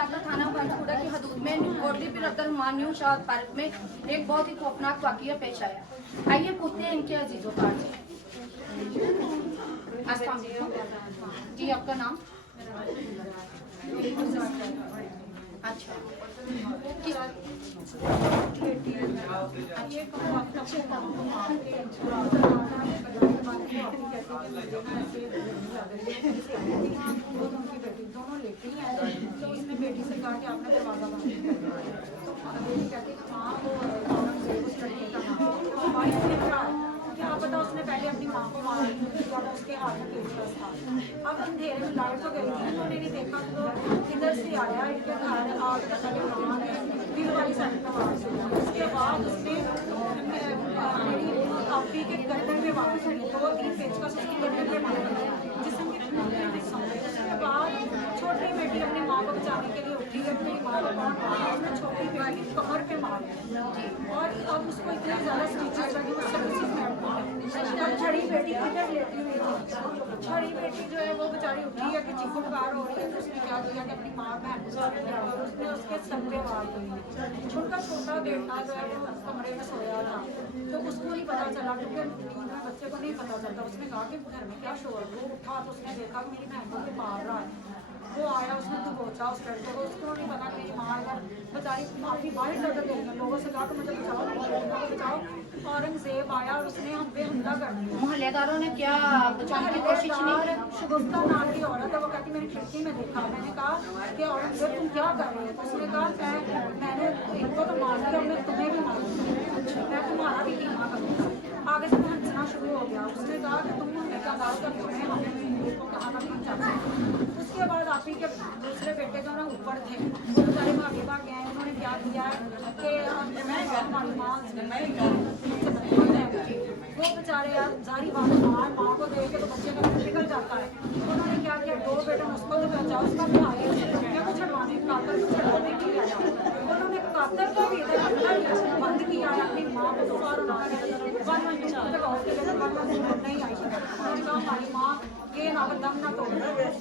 इलाका थाना भानपुरा की हदूद में कोटली बिन अब्दुर्रहमान न्यू शाद पार्क में एक बहुत ही खौफनाक वाकया पेश आया। आइए पूछते हैं इनके अजीजों का से। जी, आपका नाम? अच्छा, दोनों लेटी हैं तो उसने बेटी से कहा कि आपने दरवाजा बंद कर दिया। तो बेटी कहती कि माँ वो औरंगजेब उस लड़के का नाम भाई ने कहा क्या पता उसने पहले अपनी माँ को मार दिया, उसके हाथ में पेचकस था। अब अंधेरे में लाइट तो गई थी, उन्होंने नहीं देखा तो किधर से आया इनके घर आग लगे माँ ने दिल वाली साइड पर आवाज सुनी। उसके बाद उसने मेरी आपी के गर्दन में मार दी, 2-3 पेचकस उसकी गर्दन में मार जिसम के उसके बाद छोटी बेटी अपनी माँ को बचाने के लिए उठी, अपनी माँ को उसने छोटी बेटी कमर पे मार और अब उसको इतनी ज़्यादा स्टिचेस लगी छड़ी बेटी किधर लेती हुई थी। छड़ी बेटी जो है वो बेचारी उठी है कि चीखो पुकार हो रही है, तो उसने क्या किया कि अपनी माँ बहन को साथ लिया और उसने उसके सर पे मार दी। छोटा बेटा जो है वो कमरे में सोया था तो उसको नहीं पता चला, क्योंकि नींद में बच्चे को नहीं पता चलता। उसने कहा कि घर में क्या शोर, वो उठा तो उसने देखा कि मेरी बहन को मार रहा है। वो आया, उसने दबोचा उस लड़के को, उसको नहीं पता मेरी माँ अगर बेचारी माफी बाहर लड़ गई है। लोगों से कहा कि मुझे बचाओ। औरंगजेब आया और उसने हम पे हमला कर दिया। मोहल्लेदारों ने क्या बचाने की कोशिश नहीं की? शुगुफ्ता नाम की औरत है, वो कहती मेरी खिड़की में देखा। मैंने कहा कि औरंगजेब तुम क्या कर रहे हो? तो उसने कहा मैंने इनको तो मार दिया, मैं तुम्हें भी मार दूँगा, मैं तुम्हारा भी कीमा करूँगा। आगे से हंसना शुरू हो गया। उसने कहा कि तुम हमें का दाव जब तुम्हें हमने को कहा नहीं चाहते। उसके बाद आप ही के दूसरे बेटे जो ना ऊपर थे वो बेचारे भागे गए। उन्होंने क्या किया कि हमारी माँ वो बेचारे यार जारी बात माँ को देख के तो बच्चे का निकल जाता है। उन्होंने क्या किया, 2 बेटों ने उसको तो बचा, उसका भाई को छुड़वाने कातर को छुड़वाने के लिए उन्होंने कातर का भी बंद किया है। अपनी माँ को दोबारा नहीं आई। उन्होंने कहा हमारी माँ ये ना दम ना तोड़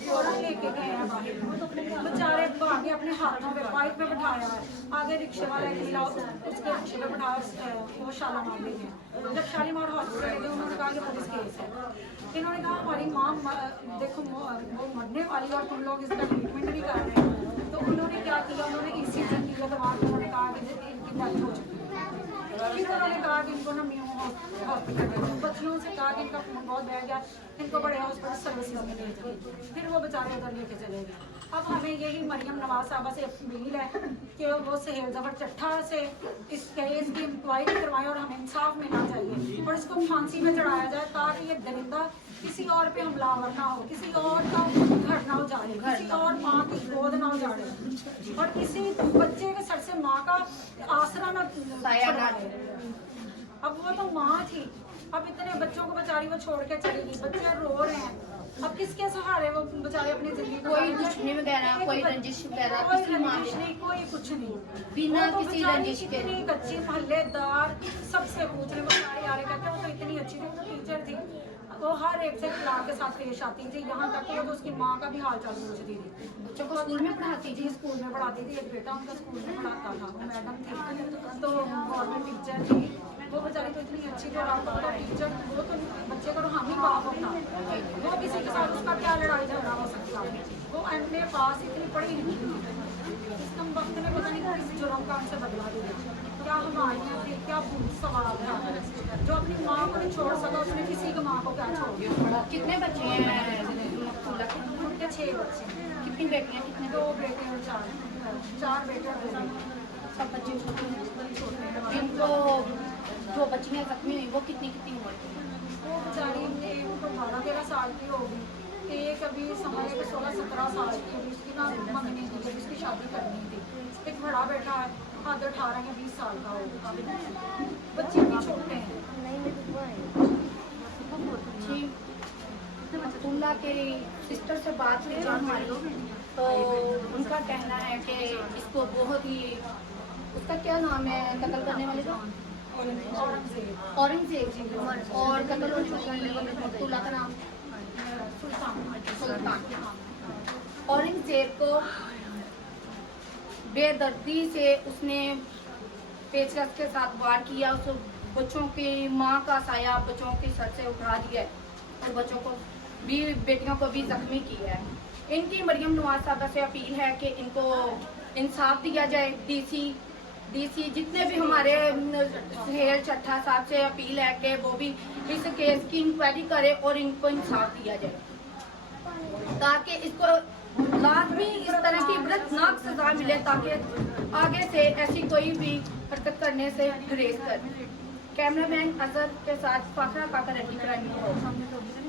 फौरन लेके गए हैं बाहर। बेचारे भागे अपने हाथों पे पाइप पे बिठाया है, आगे रिक्शे वाले खिला उसके रिक्शे पे बिठाया वो शालामार ले गए। जब शालीमार हॉस्पिटल गए उन्होंने कहा कि पुलिस केस है। इन्होंने कहा हमारी माँ देखो वो मरने वाली और तुम लोग इसका ट्रीटमेंट नहीं कर रहे। तो उन्होंने क्या किया, उन्होंने ECG की दवा उन्होंने कहा कि इनकी डेथ हो चुकी है। फिर उन्होंने कहा कि इनको ना हॉस्पिटल बच्चियों से कहा कि इनका खून बहुत बह गया, इनको बड़े हॉस्पिटल सर्विसेज में ले जाए। फिर वो बेचारे उधर लेके चले गए। अब हमें यही मरियम नवाज साहबा से अपील है कि वो सहेल जफर चट्ठा से इस केस की इंक्वायरी करवाएं और हमें इंसाफ मिलना चाहिए और इसको फांसी में चढ़ाया जाए ताकि ये दरिंदा किसी और पे हमलावर ना हो, किसी और का घर ना उजाड़े, किसी और माँ की गोद ना उजाड़े और किसी बच्चे के सर से माँ का आसरा ना छुड़ाए। अब वो तो माँ थी, अब इतने बच्चों को बेचारी वो छोड़ के चली गई, बच्चे रो रहे हैं। अब किसके सहारे वो बेचारे अपनी जिंदगी कोई दुश्मनी वगैरह, कोई रंजिश वगैरह, कोई रंजिश नहीं, कोई कुछ नहीं, बिना तो किसी रंजिश के। इतनी अच्छी मोहल्लेदार सबसे पूछ रहे, वो सारे आ रहे कहते वो तो इतनी अच्छी थी, वो टीचर थी, वो हर एक से प्यार के साथ पेश आती थी। यहाँ तक कि वो उसकी माँ का भी हाल चाल पूछती थी। बच्चों को स्कूल में पढ़ाती थी? स्कूल में पढ़ाती थी। एक बेटा उनका स्कूल में पढ़ाता था, वो मैडम थी, तो गवर्नमेंट टीचर थी। वो बेचारी तो इतनी अच्छी थी। आपको पता टीचर वो तो बच्चे का रूहानी बाप होता, वो किसी के साथ उसका क्या लड़ाई झगड़ा हो सकता है। वो MA पास इतनी पढ़ी नहीं, इस कम वक्त में पता नहीं किस जुर्म का हमसे बदला दिया। क्या हमारियाँ थी, क्या भूत सवाल था, जो अपनी माँ को नहीं छोड़ सका उसने किसी की माँ को क्या छोड़ दिया। कितने बच्चे हैं उनके 6 बच्चे। कितनी बेटियाँ? कितने? 2 बेटे और 4 बेटे और सब बच्चे छोटे हैं। इनको जो बच्चियाँ जख्मी हुई वो कितनी उम्र की? वो बेचारी एक तो 12-13 साल की होगी, एक अभी समझ के 16-17 साल की होगी। उसकी ना मंगनी थी, जब उसकी शादी करनी थी। एक बड़ा बेटा है, आधा 18 या 20 साल का होगा। बच्चे भी छोटे हैं। अब्दुल्ला के सिस्टर से बात हुई जो हमारी, तो उनका कहना है कि इसको बहुत ही, उसका क्या नाम है कत्ल करने वाले का? औरंगजेब। और कत्ल होने वाले अब्दुल्ला का नाम सुल्तान। औरंगजेब को बेदर्दी से उसने पेचकस के साथ वार किया, उस बच्चों की माँ का साया बच्चों के सर से उठा दिया है और बच्चों को भी, बेटियों को भी जख्मी किया है। इनकी मरियम नवाज साहबा से अपील है कि इनको इंसाफ दिया जाए। डीसी जितने भी हमारे सुहेल चट्टा साहब से अपील है कि वो भी इस केस की इंक्वायरी करे और इनको इंसाफ दिया जाए, ताकि इसको लाजमी इस तरह की इबरतनाक सजा मिले, ताकि आगे से ऐसी कोई भी हरकत करने से गुरेज कर। कैमरामैन अजहर के साथ फाखरा काकर, क्राइम ब्यूरो।